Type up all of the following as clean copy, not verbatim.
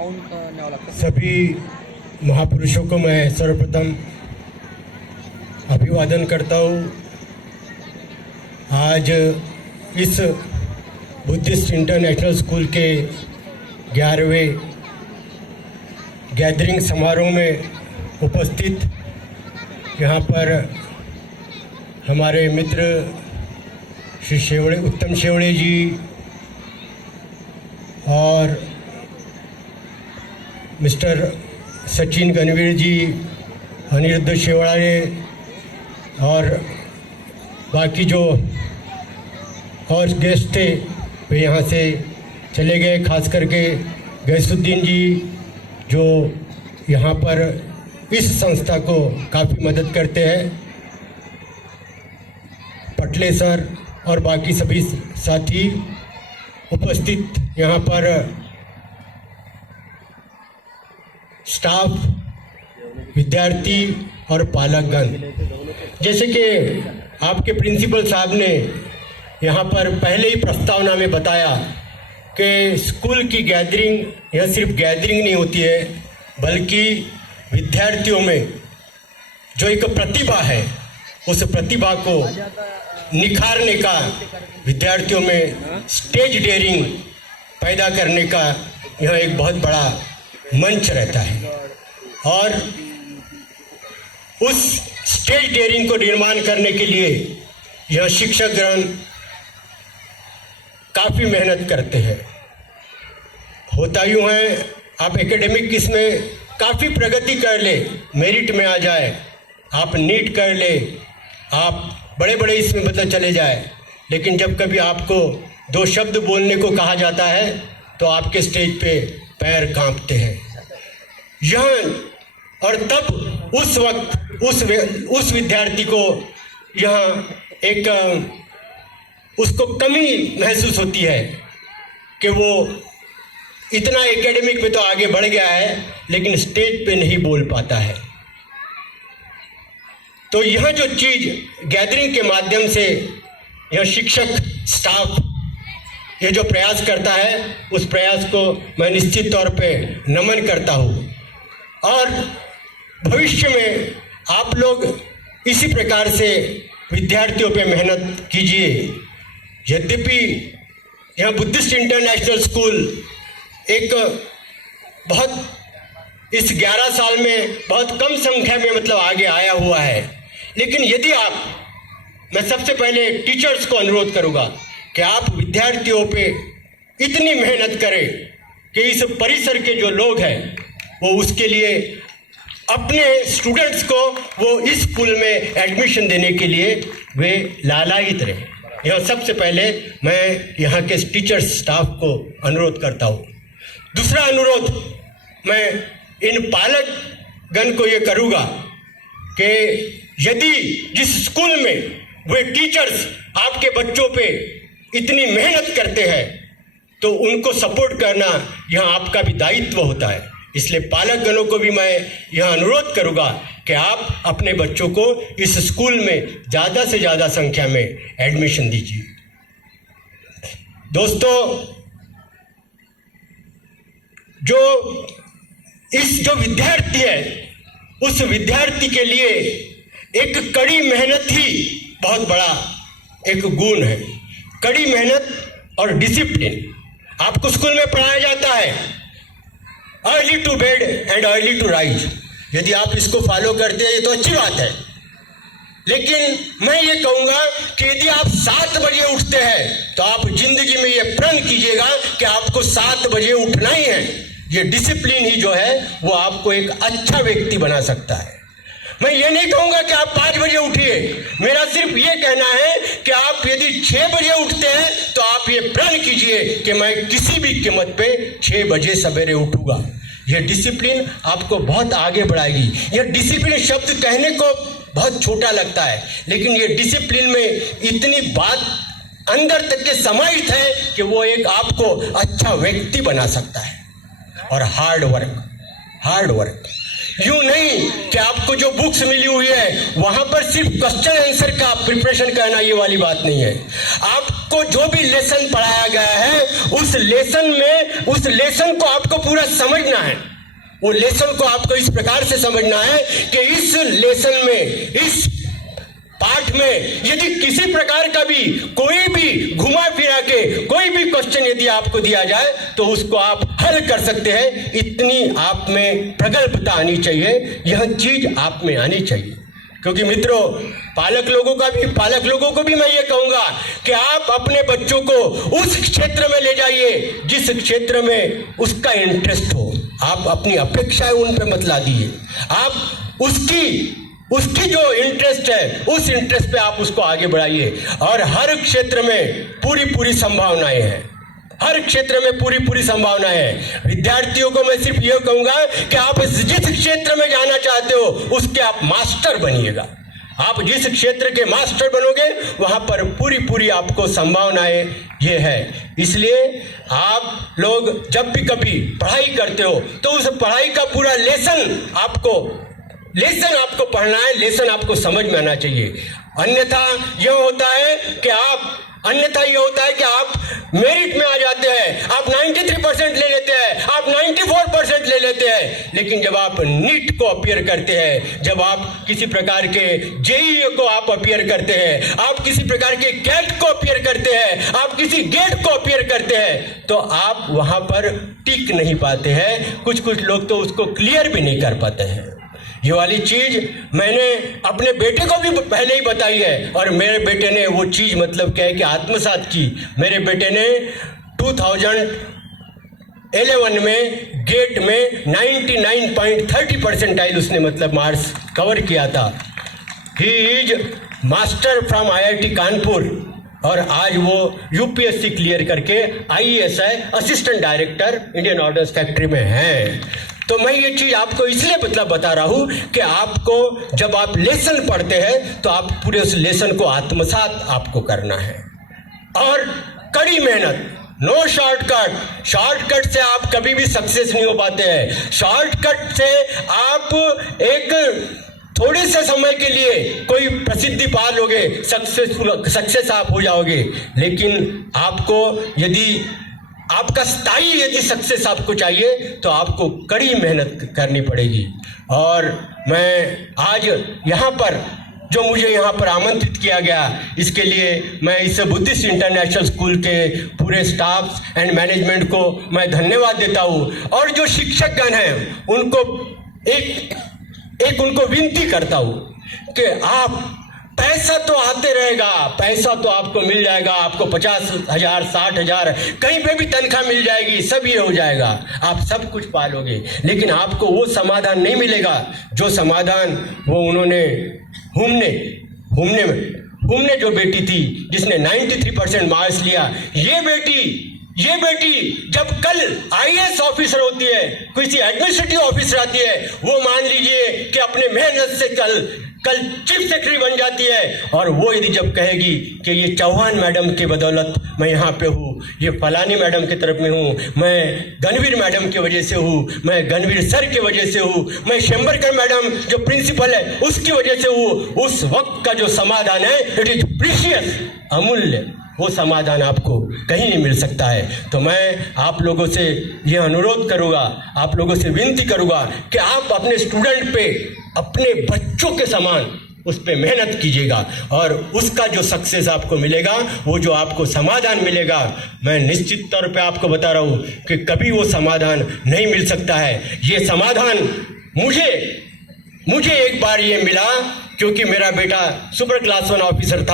सभी महापुरुषों को मैं सर्वप्रथम अभिवादन करता हूँ। आज इस बुद्धिस्ट इंटरनेशनल स्कूल के 11वें गैदरिंग समारोह में उपस्थित यहाँ पर हमारे मित्र श्री उत्तम शेवड़े जी और मिस्टर सचिन गणवीर जी, अनिरुद्ध शेवाड़े और बाकी जो और गेस्ट थे वे यहाँ से चले गए। खास करके गैसुद्दीन जी जो यहाँ पर इस संस्था को काफ़ी मदद करते हैं, पटले सर और बाकी सभी साथी उपस्थित यहाँ पर स्टाफ, विद्यार्थी और पालकगण। जैसे कि आपके प्रिंसिपल साहब ने यहाँ पर पहले ही प्रस्तावना में बताया कि स्कूल की गैदरिंग यह सिर्फ गैदरिंग नहीं होती है, बल्कि विद्यार्थियों में जो एक प्रतिभा है उस प्रतिभा को निखारने का, विद्यार्थियों में स्टेज डेयरिंग पैदा करने का यह एक बहुत बड़ा मंच रहता है। और उस स्टेज डेयरिंग को निर्माण करने के लिए यह शिक्षकगण काफ़ी मेहनत करते हैं। होता यूँ है, आप एकेडमिक इसमें काफ़ी प्रगति कर ले, मेरिट में आ जाए, आप नीट कर ले, आप बड़े बड़े इसमें मतलब चले जाए, लेकिन जब कभी आपको दो शब्द बोलने को कहा जाता है तो आपके स्टेज पे पैर कांपते हैं। यह और तब उस वक्त उस विद्यार्थी को यह एक उसको कमी महसूस होती है कि वो इतना एकेडमिक में तो आगे बढ़ गया है लेकिन स्टेज पे नहीं बोल पाता है। तो यह जो चीज़ गैदरिंग के माध्यम से यह शिक्षक स्टाफ ये जो प्रयास करता है, उस प्रयास को मैं निश्चित तौर पे नमन करता हूँ। और भविष्य में आप लोग इसी प्रकार से विद्यार्थियों पे मेहनत कीजिए। यद्यपि यह बुद्धिस्ट इंटरनेशनल स्कूल एक बहुत इस 11 साल में बहुत कम संख्या में मतलब आगे आया हुआ है, लेकिन यदि मैं सबसे पहले टीचर्स को अनुरोध करूँगा कि आप विद्यार्थियों पे इतनी मेहनत करें कि इस परिसर के जो लोग हैं वो उसके लिए अपने स्टूडेंट्स को वो इस स्कूल में एडमिशन देने के लिए वे लालायित रहें। यह सबसे पहले मैं यहाँ के टीचर्स स्टाफ को अनुरोध करता हूँ। दूसरा अनुरोध मैं इन पालकगण को ये करूँगा कि यदि जिस स्कूल में वे टीचर्स आपके बच्चों पे इतनी मेहनत करते हैं तो उनको सपोर्ट करना यह आपका भी दायित्व होता है। इसलिए पालकगणों को भी मैं यह अनुरोध करूँगा कि आप अपने बच्चों को इस स्कूल में ज़्यादा से ज़्यादा संख्या में एडमिशन दीजिए। दोस्तों, जो विद्यार्थी है उस विद्यार्थी के लिए एक कड़ी मेहनत ही बहुत बड़ा एक गुण है। कड़ी मेहनत और डिसिप्लिन आपको स्कूल में पढ़ाया जाता है, early to bed and early to rise. यदि आप इसको फॉलो करते हैं तो अच्छी बात है, लेकिन मैं ये कहूँगा कि यदि आप 7 बजे उठते हैं तो आप जिंदगी में ये प्रण कीजिएगा कि आपको 7 बजे उठना ही है। ये डिसिप्लिन ही जो है वो आपको एक अच्छा व्यक्ति बना सकता है। मैं ये नहीं कहूँगा कि आप 5 बजे उठिए, मेरा सिर्फ ये कहना है कि आप यदि 6 बजे उठते हैं तो आप ये प्रण कीजिए कि मैं किसी भी कीमत पे 6 बजे सवेरे उठूंगा। यह डिसिप्लिन आपको बहुत आगे बढ़ाएगी। यह डिसिप्लिन शब्द कहने को बहुत छोटा लगता है, लेकिन ये डिसिप्लिन में इतनी बात अंदर तक के समाहित है कि वो एक आपको अच्छा व्यक्ति बना सकता है। और हार्ड वर्क यूं नहीं कि आपको जो बुक्स मिली हुई है वहां पर सिर्फ क्वेश्चन आंसर का प्रिपरेशन करना, ये वाली बात नहीं है। आप आपको जो भी लेसन पढ़ाया गया है उस लेसन को आपको पूरा समझना है। वो लेसन को आपको इस प्रकार से समझना है कि इस लेसन में, इस पाठ में यदि किसी प्रकार का भी कोई भी घुमा फिरा के कोई भी क्वेश्चन यदि आपको दिया जाए तो उसको आप हल कर सकते हैं। इतनी आप में प्रगल्भता आनी चाहिए, यह चीज आप में आनी चाहिए। क्योंकि मित्रों, पालक लोगों को भी मैं ये कहूंगा कि आप अपने बच्चों को उस क्षेत्र में ले जाइए जिस क्षेत्र में उसका इंटरेस्ट हो। आप अपनी अपेक्षाएं उन पे मत ला दीजिए। आप उसकी जो इंटरेस्ट है उस इंटरेस्ट पे आप उसको आगे बढ़ाइए। और हर क्षेत्र में पूरी संभावनाएं हैं, हर क्षेत्र में पूरी संभावनाएं हैं। विद्यार्थियों को मैं सिर्फ ये कहूंगा कि आप जिस क्षेत्र में जाना चाहते हो उसके आप मास्टर बनिएगा। आप जिस क्षेत्र के मास्टर बनोगे वहां पर पूरी आपको संभावनाएं ये है। इसलिए आप लोग जब भी कभी पढ़ाई करते हो तो उस पढ़ाई का पूरा लेसन आपको पढ़ना है, लेसन आपको समझ में आना चाहिए। अन्यथा यह होता है कि आप मेरिट में आ जाते हैं, आप 93% ले लेते हैं, आप 94% ले लेते हैं, लेकिन जब आप नीट को अपीयर करते हैं, जब आप किसी प्रकार के जेईई को आप अपीयर करते हैं, आप किसी प्रकार के कैट को अपीयर करते हैं, आप किसी गेट को अपीयर करते हैं, तो आप वहां पर टिक नहीं पाते हैं। कुछ लोग तो उसको क्लियर भी नहीं कर पाते हैं। ये वाली चीज मैंने अपने बेटे को भी पहले ही बताई है और मेरे बेटे ने वो चीज मतलब क्या है कि आत्मसात की। मेरे बेटे ने 2011 में गेट में 99.30 परसेंटाइल उसने मतलब मार्क्स कवर किया था। He is master from IIT Kanpur और आज वो UPSC क्लियर करके IAS है, assistant director Indian orders factory में है। तो मैं ये चीज आपको इसलिए मतलब बता रहा हूं कि आपको जब आप लेसन पढ़ते हैं तो आप पूरे उस लेसन को आत्मसात आपको करना है। और कड़ी मेहनत, नो शॉर्टकट से आप कभी भी सक्सेस नहीं हो पाते हैं। शॉर्टकट से आप एक थोड़े से समय के लिए कोई प्रसिद्धि पा लोगे, सक्सेस आप हो जाओगे, लेकिन आपको यदि आपका स्थायी यदि सक्सेस आपको चाहिए तो आपको कड़ी मेहनत करनी पड़ेगी। और मैं आज यहाँ पर जो मुझे यहाँ पर आमंत्रित किया गया इसके लिए मैं इस बुद्धिस्ट इंटरनेशनल स्कूल के पूरे स्टाफ एंड मैनेजमेंट को मैं धन्यवाद देता हूँ। और जो शिक्षकगण हैं उनको एक उनको विनती करता हूँ कि आप, पैसा तो आते रहेगा, पैसा तो आपको मिल जाएगा, आपको 50,000 60,000 कहीं पे भी तनख्वाह मिल जाएगी, सब ये हो जाएगा, आप सब कुछ पालोगे, लेकिन आपको वो समाधान नहीं मिलेगा जो समाधान वो उन्होंने हमने जो बेटी थी जिसने 93% मार्क्स लिया, ये बेटी जब कल IAS ऑफिसर होती है, किसी एडमिनिस्ट्रेटिव ऑफिसर आती है, वो मान लीजिए कि अपने मेहनत से कल चीफ सेक्रेटरी बन जाती है। और वो यदि जब कहेगी कि ये चौहान मैडम की बदौलत मैं यहाँ पे हूँ, ये फलानी मैडम की तरफ में हूँ, मैं गणवीर मैडम की वजह से हूँ, मैं गणवीर सर की वजह से हूँ, मैं शेम्बरकर मैडम जो प्रिंसिपल है उसकी वजह से हूँ, उस वक्त का जो समाधान है इट इज प्रीशियस, अमूल्य, वो समाधान आपको कहीं नहीं मिल सकता है। तो मैं आप लोगों से ये अनुरोध करूँगा, आप लोगों से विनती करूँगा कि आप अपने स्टूडेंट पे, अपने बच्चों के समान उस पे मेहनत कीजिएगा और उसका जो सक्सेस आपको मिलेगा, वो जो आपको समाधान मिलेगा, मैं निश्चित तौर पे आपको बता रहा हूँ कि कभी वो समाधान नहीं मिल सकता है। ये समाधान मुझे एक बार ये मिला क्योंकि मेरा बेटा सुपर क्लास 1 ऑफिसर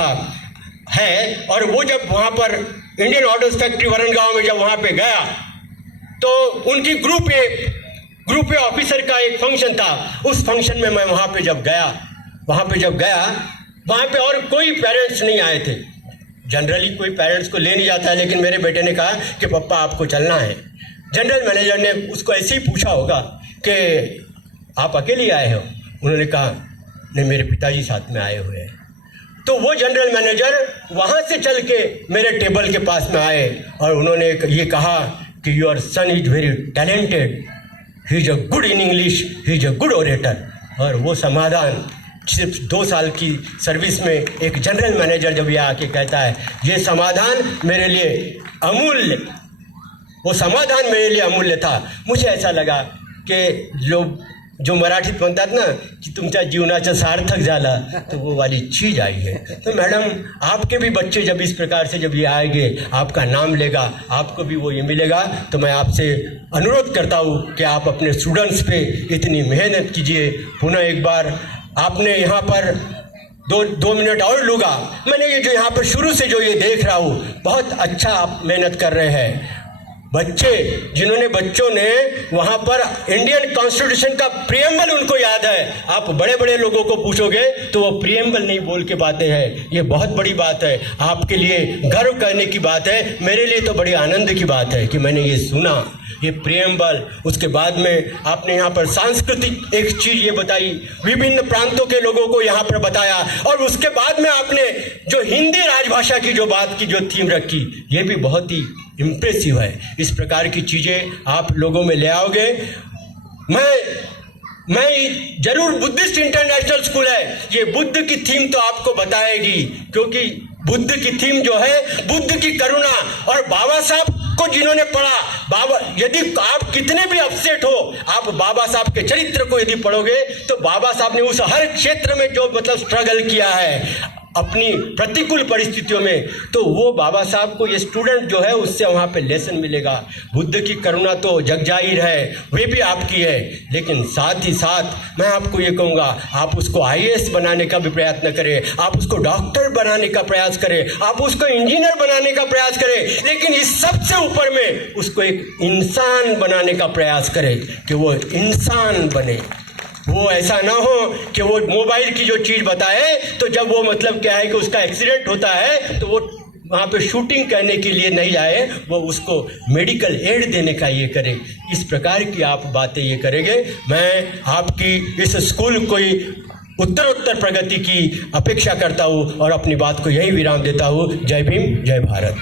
है और वो जब वहाँ पर इंडियन ऑर्डर्स फैक्ट्री वरणगांव में जब वहाँ पे गया तो उनकी ग्रुप ए ऑफिसर का एक फंक्शन था। उस फंक्शन में मैं वहाँ पे जब गया वहाँ पे और कोई पेरेंट्स नहीं आए थे। जनरली कोई पेरेंट्स को ले नहीं जाता है, लेकिन मेरे बेटे ने कहा कि पापा आपको चलना है। जनरल मैनेजर ने उसको ऐसे ही पूछा होगा कि आप अकेले आए हो? उन्होंने कहा नहीं, मेरे पिताजी साथ में आए हुए हैं। तो वो जनरल मैनेजर वहाँ से चल के मेरे टेबल के पास में आए और उन्होंने ये कहा कि your son is very talented, he is a good in English, he is a good orator. और वो समाधान सिर्फ 2 साल की सर्विस में एक जनरल मैनेजर जब ये आके कहता है ये समाधान मेरे लिए अमूल्य, वो समाधान मेरे लिए अमूल्य था, मुझे ऐसा लगा कि जो मराठीत म्हणतात ना की तुमच्या जीवनाचं सार्थक झाला, तो वो वाली चीज़ आई है। तो मैडम आपके भी बच्चे जब इस प्रकार से जब ये आएंगे, आपका नाम लेगा, आपको भी वो ये मिलेगा, तो मैं आपसे अनुरोध करता हूँ कि आप अपने स्टूडेंट्स पे इतनी मेहनत कीजिए। पुनः एक बार आपने यहाँ पर दो मिनट और लूँगा, मैंने ये जो यहाँ पर शुरू से जो ये देख रहा हूँ, बहुत अच्छा आप मेहनत कर रहे हैं। बच्चे जिन्होंने बच्चों ने वहाँ पर इंडियन कॉन्स्टिट्यूशन का प्रियम्बल उनको याद है, आप बड़े बड़े लोगों को पूछोगे तो वो प्रियम्बल नहीं बोल के पाते हैं। ये बहुत बड़ी बात है, आपके लिए गर्व करने की बात है, मेरे लिए तो बड़ी आनंद की बात है कि मैंने ये सुना, ये प्रियम्बल। उसके बाद में आपने यहाँ पर सांस्कृतिक एक चीज़ ये बताई, विभिन्न प्रांतों के लोगों को यहाँ पर बताया, और उसके बाद में आपने जो हिंदी राजभाषा की जो बात की, जो थीम रखी, ये भी बहुत ही इम्प्रेसिव है। इस प्रकार की चीज़ें आप लोगों में ले आओगे। मैं जरूर, बुद्धिस्ट इंटरनेशनल स्कूल है, ये बुद्ध की थीम तो आपको बताएगी, क्योंकि बुद्ध की थीम जो है बुद्ध की करुणा, और बाबा साहब को जिन्होंने पढ़ा, बाबा, यदि आप कितने भी अपसेट हो, आप बाबा साहब के चरित्र को यदि पढ़ोगे तो बाबा साहब ने उस हर क्षेत्र में जो मतलब स्ट्रगल किया है अपनी प्रतिकूल परिस्थितियों में, तो वो बाबा साहब को ये स्टूडेंट जो है उससे वहाँ पे लेसन मिलेगा। बुद्ध की करुणा तो जग जाहिर है, वे भी आपकी है, लेकिन साथ ही साथ मैं आपको ये कहूँगा, आप उसको IAS बनाने का भी प्रयत्न करें, आप उसको डॉक्टर बनाने का प्रयास करें, आप उसको इंजीनियर बनाने का प्रयास करें, लेकिन इस सबसे ऊपर में उसको एक इंसान बनाने का प्रयास करें कि वो इंसान बने। वो ऐसा ना हो कि वो मोबाइल की जो चीज़ बताए तो जब वो मतलब क्या है कि उसका एक्सीडेंट होता है तो वो वहाँ पे शूटिंग करने के लिए नहीं जाए, वो उसको मेडिकल एड देने का ये करे। इस प्रकार की आप बातें ये करेंगे, मैं आपकी इस स्कूल कोई उत्तरोत्तर प्रगति की अपेक्षा करता हूँ और अपनी बात को यही विराम देता हूँ। जय भीम, जय भारत।